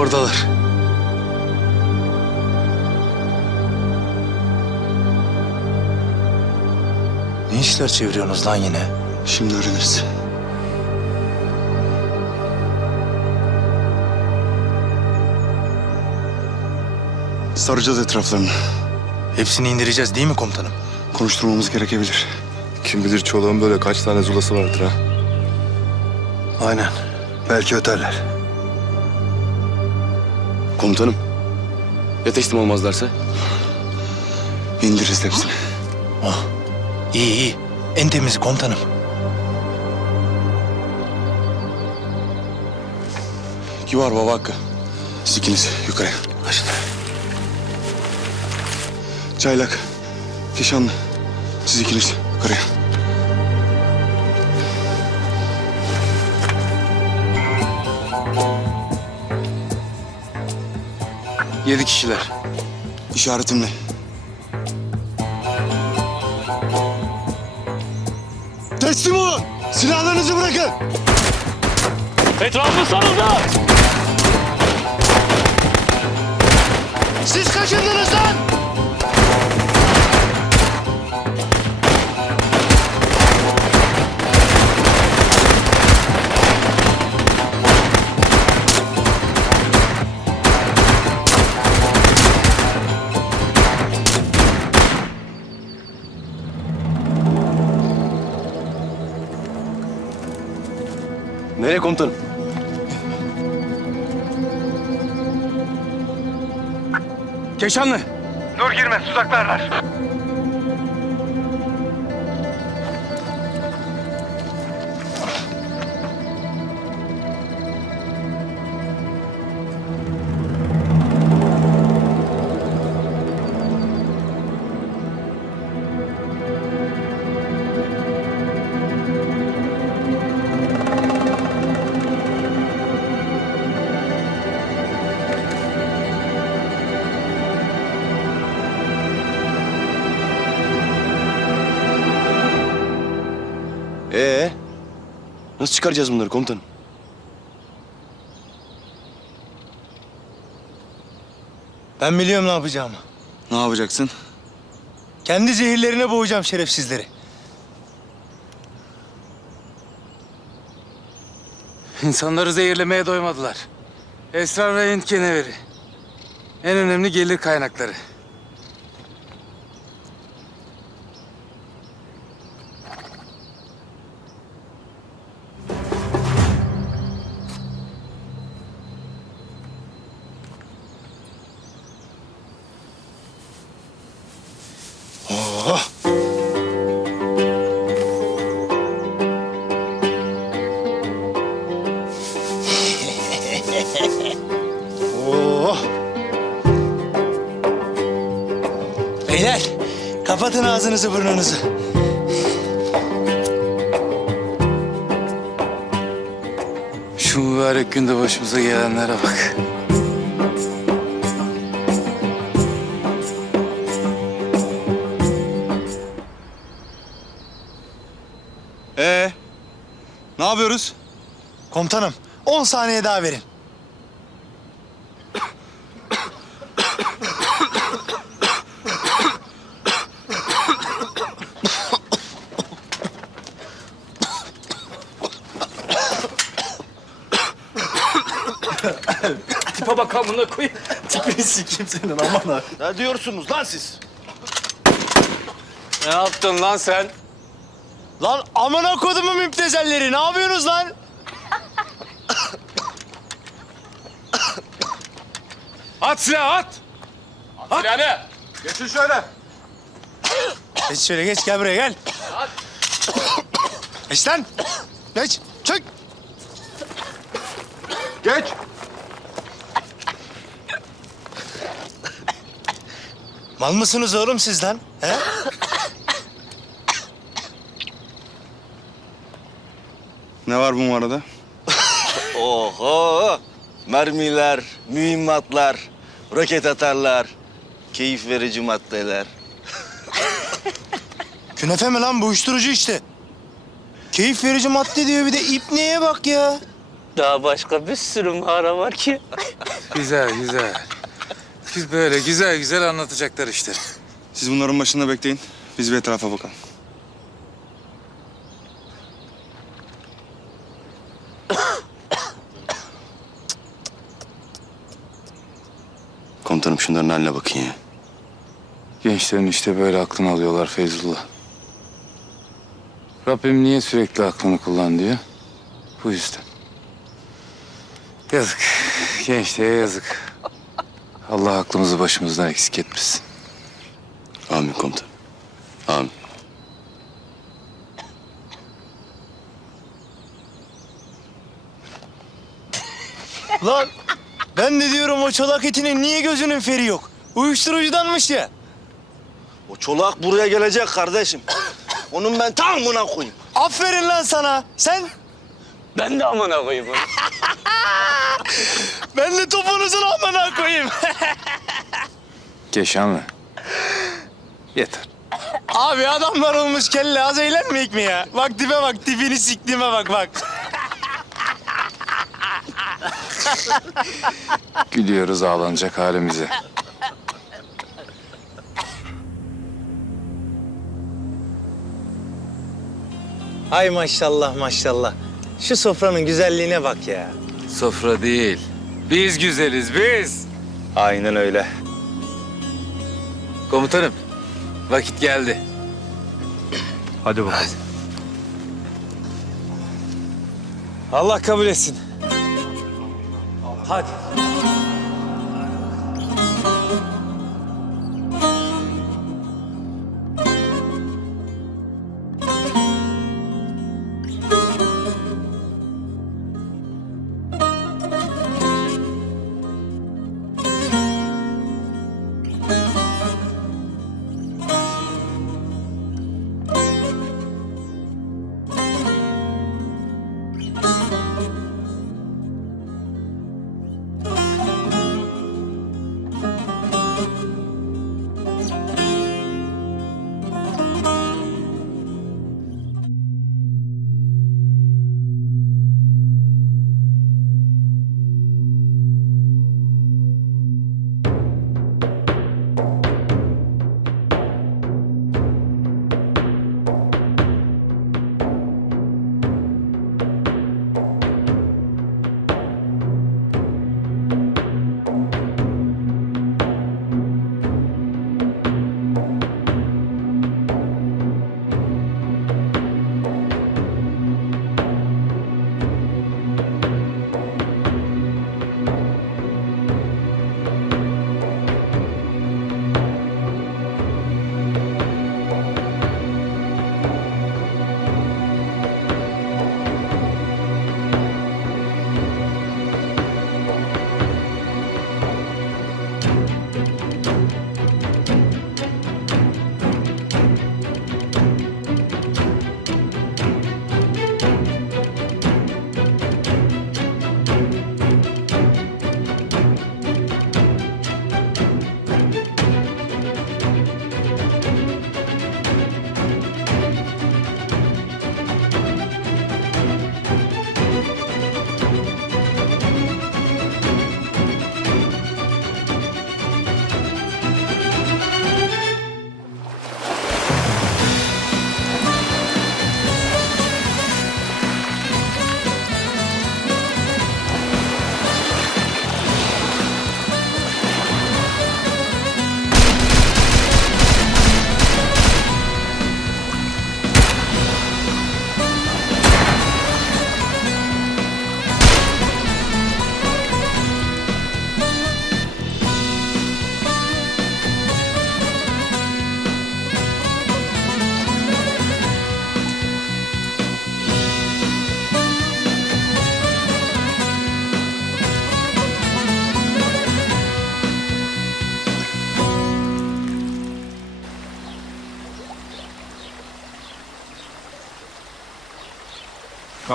Oradalar. Ne işler çeviriyorsunuz lan yine? Şimdi öğreniriz. Saracağız etraflarını. Hepsini indireceğiz değil mi komutanım? Konuşturmamız gerekebilir. Kim bilir çoluğun böyle kaç tane zulası vardır ha. Aynen. Belki öterler. Komutanım. Ya teslim olmazlarsa? İndiririz hepsini. Oh. İyi iyi. En temizi komutanım. Kim var baba hakkı? Siz ikiniz yukarıya. Başla. Çaylak, Keşanlı. Siz ikiniz yukarıya. Yedi kişiler. İşaretimle. Teslim olun! Silahlarınızı bırakın! Etrafı sarıldı. Siz kaçındınız lan! Nereye komutanım? Keşanlı. Dur girme tuzaklarlar. Nasıl çıkaracağız bunları komutanım? Ben biliyorum ne yapacağımı. Ne yapacaksın? Kendi zehirlerine boğacağım şerefsizleri. İnsanları zehirlemeye doymadılar. Esrar ve Hint keneveri. En önemli gelir kaynakları. Burnunuzu. Şu mübarek günde başımıza gelenlere bak. Ee? Ne yapıyoruz? Komutanım, 10 saniye daha verin. Bak amına koyayım. Ne diyorsunuz lan siz? Ne yaptın lan sen? Lan amına kodumun müptezelleri, ne yapıyorsunuz lan? At silahı at! Yani. Geçin şöyle. Geç şöyle geç, gel buraya gel. Geç lan. Geç, çık. Geç. Mal mısınız oğlum siz lan? He? Ne var bu arada? Oho! Mermiler, mühimmatlar, roket atarlar, keyif verici maddeler. Künefe mi lan bu uyuşturucu işte. Keyif verici madde diyor bir de ipneye bak ya. Daha başka bir sürü mağara var ki. Güzel güzel. Biz böyle güzel güzel anlatacaklar işte. Siz bunların başında bekleyin. Biz bir etrafa bakalım. Komutanım şunların haline bakın ya. Gençlerin işte böyle aklını alıyorlar Feyzullah. Rabbim niye sürekli aklını kullan diyor? Bu yüzden. Yazık. Gençliğe yazık. Allah aklımızı başımızdan eksik etmesin. Amin komutanım. Amin. Lan ben de diyorum o çolak etinin niye gözünün feri yok? Uyuşturucudanmış ya. O çolak buraya gelecek kardeşim. Onun ben tam buna koyayım. Aferin lan sana. Sen Ben de amına koyayım onu. ben de topunuzun amına koyayım. Keşanlı. Yeter. Abi adamlar olmuş kelle az eğlenmeyek mi ya? Bak tipe bak tipini siktiğime bak bak. Gülüyoruz ağlanacak halimize. Ay maşallah maşallah. Şu sofranın güzelliğine bak ya. Sofra değil. Biz güzeliz biz. Aynen öyle. Komutanım. Vakit geldi. Hadi bakalım. Allah kabul etsin. Hadi.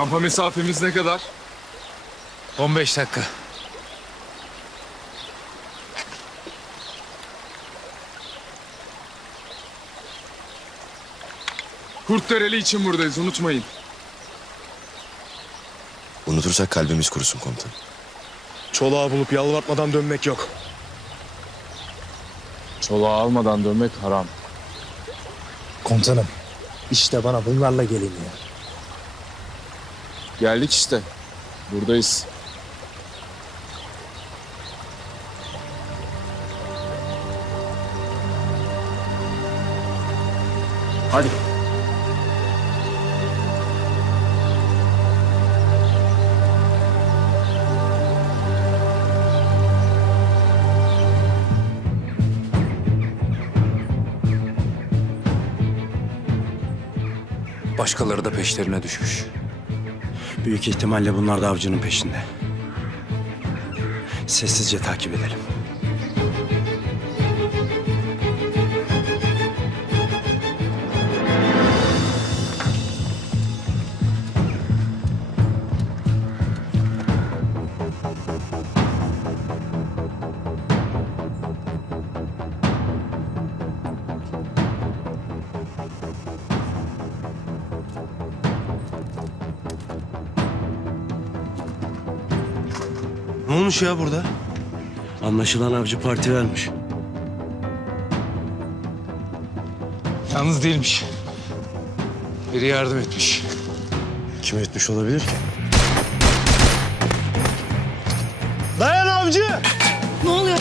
Kampa mesafemiz ne kadar? 15 dakika. Kurtdereli için buradayız unutmayın. Unutursak kalbimiz kurusun komutanım. Çolağı bulup yalvartmadan dönmek yok. Çoluğa almadan dönmek haram. Komutanım, işte bana bunlarla gelin ya. Geldik işte. Buradayız. Hadi. Başkaları da peşlerine düşmüş. Büyük ihtimalle bunlar da avcının peşinde. Sessizce takip edelim. Olmuş ya burada? Anlaşılan avcı parti vermiş. Yalnız değilmiş. Biri yardım etmiş. Kim etmiş olabilir ki? Dayan avcı! Ne oluyor?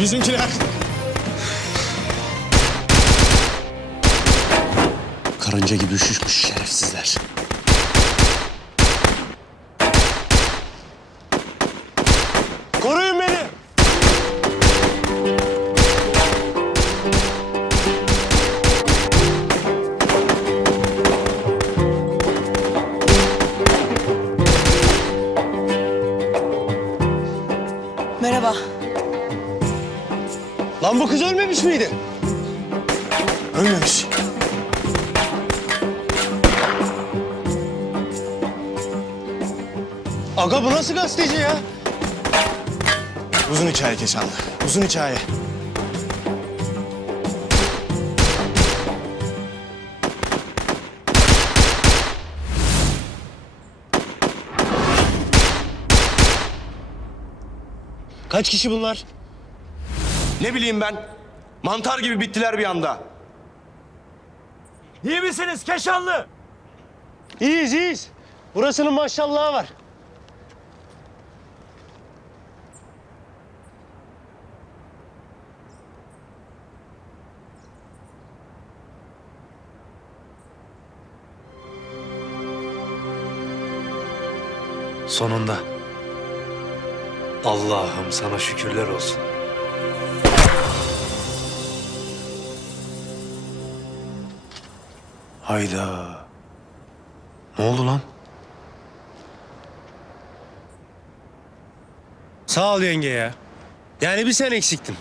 Bizimkiler. Karınca gibi üşüşmüş şerefsizler. Lan bu kız ölmemiş miydi? Ölmemiş. Aga bu nasıl gazeteci ya? Uzun hikaye Keşanlı. Uzun hikaye. Kaç kişi bunlar? Ne bileyim ben. Mantar gibi bittiler bir anda. İyi misiniz Keşanlı? İyiyiz iyiyiz. Burasının maşallahı var. Sonunda. Allah'ım sana şükürler olsun. Hayda. Ne oldu lan? Sağ ol yenge ya. Yani bir sen eksiktin.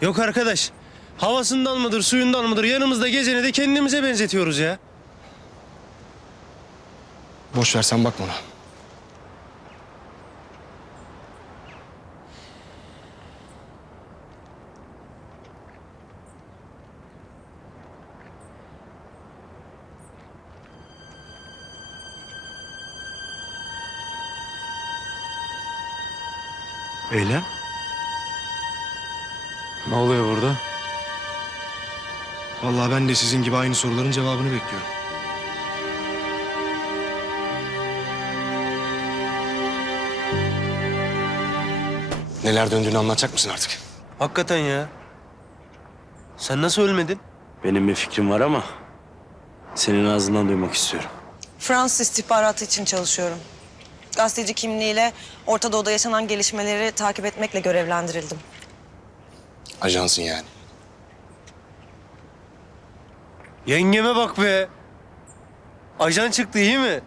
Yok arkadaş. Havasından mıdır, suyundan mıdır yanımızda gezeni de kendimize benzetiyoruz ya. Boş ver sen bakma ona. Eylem? Ne oluyor burada? Vallahi ben de sizin gibi aynı soruların cevabını bekliyorum. Neler döndüğünü anlatacak mısın artık? Hakikaten ya. Sen nasıl ölmedin? Benim bir fikrim var ama senin ağzından duymak istiyorum. Fransız istihbaratı için çalışıyorum. Gazeteci kimliğiyle Orta Doğu'da yaşanan gelişmeleri takip etmekle görevlendirildim. Ajansın yani. Yengeme bak be. Ajan çıktı iyi mi?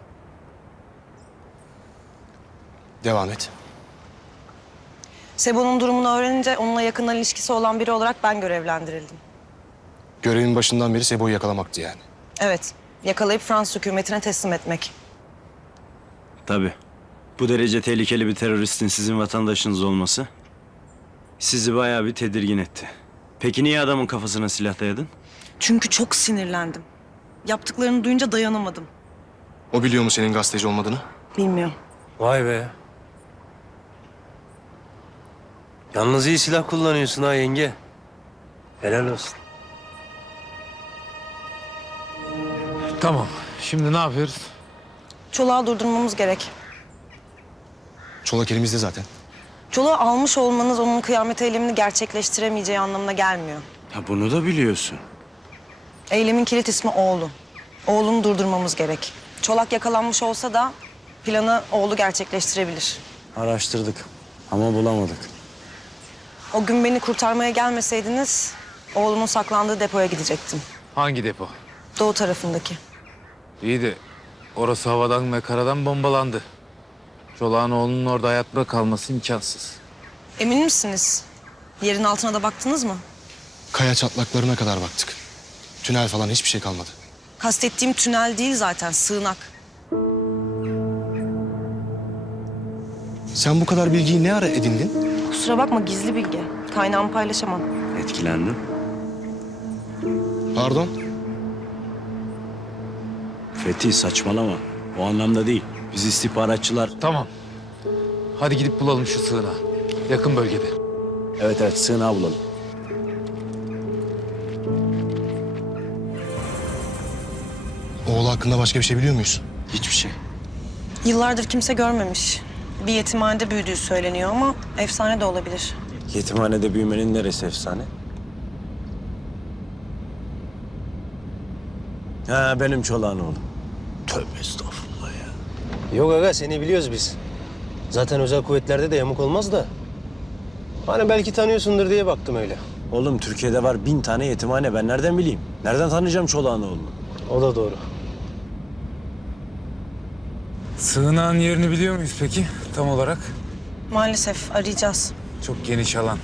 Devam et. Sebo'nun durumunu öğrenince onunla yakından ilişkisi olan biri olarak ben görevlendirildim. Görevin başından beri Sebo'yu yakalamaktı yani. Evet, yakalayıp Fransız hükümetine teslim etmek. Tabii. Bu derece tehlikeli bir teröristin sizin vatandaşınız olması sizi bayağı bir tedirgin etti. Peki niye adamın kafasına silah dayadın? Çünkü çok sinirlendim. Yaptıklarını duyunca dayanamadım. O biliyor mu senin gazeteci olmadığını? Bilmiyorum. Vay be. Yalnız iyi silah kullanıyorsun ha yenge. Helal olsun. Tamam. Şimdi ne yapıyoruz? Çolağı durdurmamız gerek. Çolak elimizde zaten. Çolağı almış olmanız onun kıyamet eylemini gerçekleştiremeyeceği anlamına gelmiyor. Ha bunu da biliyorsun. Eylemin kilit ismi oğlu. Oğlunu durdurmamız gerek. Çolak yakalanmış olsa da planı oğlu gerçekleştirebilir. Araştırdık ama bulamadık. O gün beni kurtarmaya gelmeseydiniz oğlumun saklandığı depoya gidecektim. Hangi depo? Doğu tarafındaki. İyi de orası havadan ve karadan bombalandı. Çolağın oğlunun orada hayatta kalması imkansız. Emin misiniz? Yerin altına da baktınız mı? Kaya çatlaklarına kadar baktık. Tünel falan hiçbir şey kalmadı. Kastettiğim tünel değil zaten, sığınak. Sen bu kadar bilgiyi ne ara edindin? Kusura bakma gizli bilgi. Kaynağımı paylaşamam. Etkilendim. Pardon? Fethi saçmalama. O anlamda değil. Biz istihbaratçılar... Tamam. Hadi gidip bulalım şu sığınağı. Yakın bölgede. Evet evet sığınağı bulalım. Oğlu hakkında başka bir şey biliyor muyuz? Hiçbir şey. Yıllardır kimse görmemiş. Bir yetimhanede büyüdüğü söyleniyor ama efsane de olabilir. Yetimhanede büyümenin neresi efsane? Ha benim çolağın oğlum. Tövbe estağfurullah. Yok aga seni biliyoruz biz. Zaten özel kuvvetlerde de yamuk olmaz da. Hani belki tanıyorsundur diye baktım öyle. Oğlum Türkiye'de var bin tane yetimhane. Ben nereden bileyim? Nereden tanıyacağım çolağın oğlunu? O da doğru. Sığınağın yerini biliyor muyuz peki tam olarak? Maalesef arayacağız. Çok geniş alan.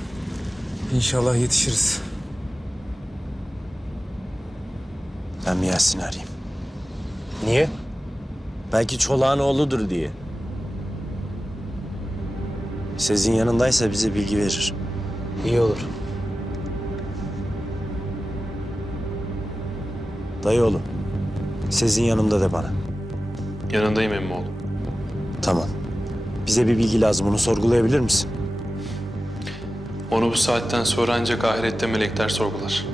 İnşallah yetişiriz. Ben bir Yasin'i arayayım. Niye? Belki çolağın oğludur diye. Sezin yanındaysa bize bilgi verir. İyi olur. Dayı oğlum. Sezin yanımda de bana. Yanındayım emmoğlu. Tamam. Bize bir bilgi lazım. Onu sorgulayabilir misin? Onu bu saatten sonra ancak ahirette melekler sorgular.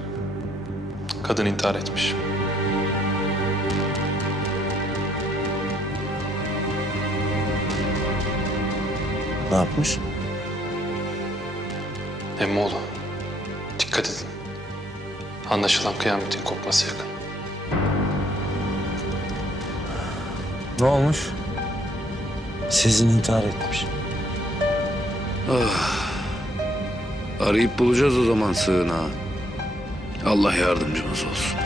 Kadın intihar etmiş. Ne yapmış? Emmoğlu, dikkat edin. Anlaşılan kıyametin kopması yakın. Ne olmuş? Sezin intihar etmiş. Arayıp bulacağız o zaman sığınağı. Allah yardımcımız olsun.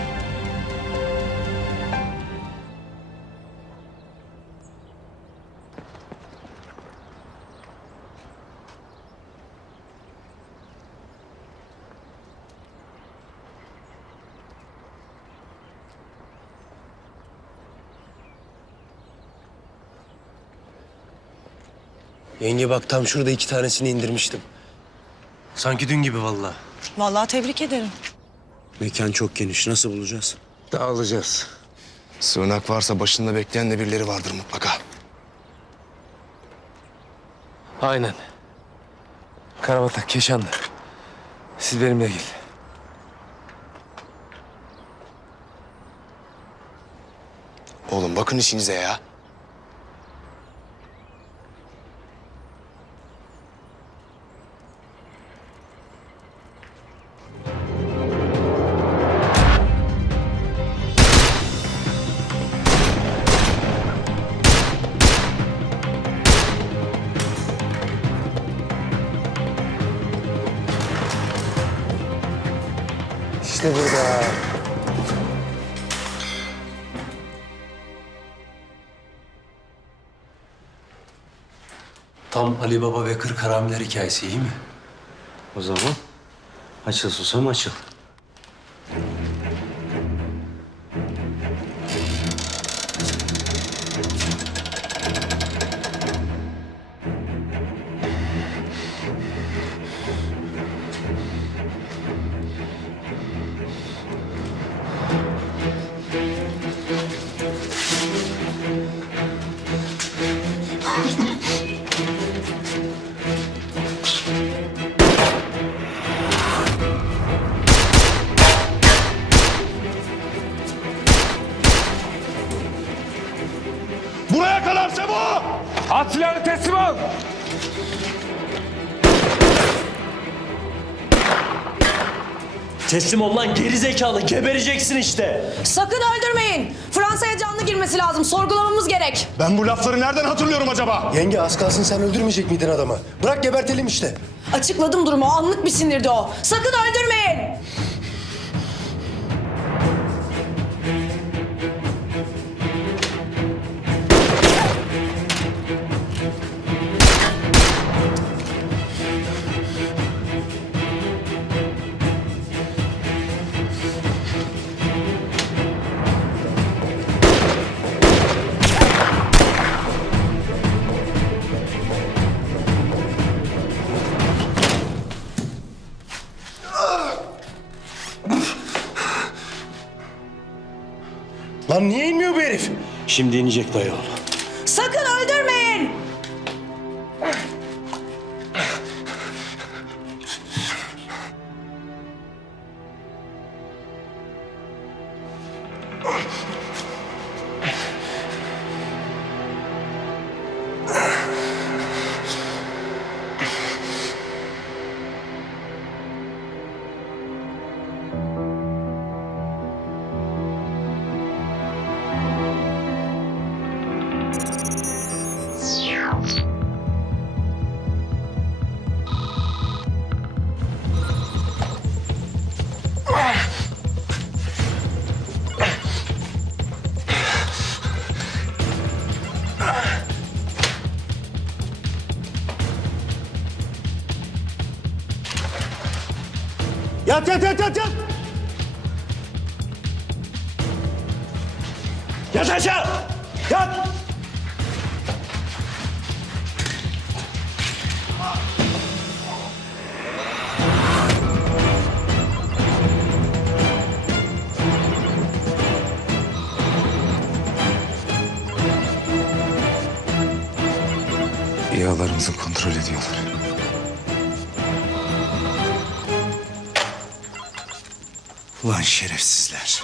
Yenge bak tam şurada iki tanesini indirmiştim. Sanki dün gibi vallahi. Vallahi tebrik ederim. Mekan çok geniş. Nasıl bulacağız? Dağılacağız. Sığınak varsa başında bekleyen de birileri vardır mutlaka. Aynen. Karabatak, Keşanlı. Siz benimle gelin. Oğlum bakın işinize ya. İşte burada. Tam Ali Baba ve Kırk Haramiler hikayesi iyi mi? O zaman açıl susam açıl. Teslim ol. Teslim ol lan geri zekalı gebereceksin işte. Sakın öldürmeyin. Fransa'ya canlı girmesi lazım. Sorgulamamız gerek. Ben bu lafları nereden hatırlıyorum acaba? Yenge az kalsın sen öldürmeyecek miydin adamı? Bırak gebertelim işte. Açıkladım durumu. Anlık bir sinirdi o. Sakın öldürmeyin. Şimdi inecek dayı Yat yat yat yat yat. Yat aşağı! Yat! İHA'larımızı kontrol ediyorlar. Ulan şerefsizler.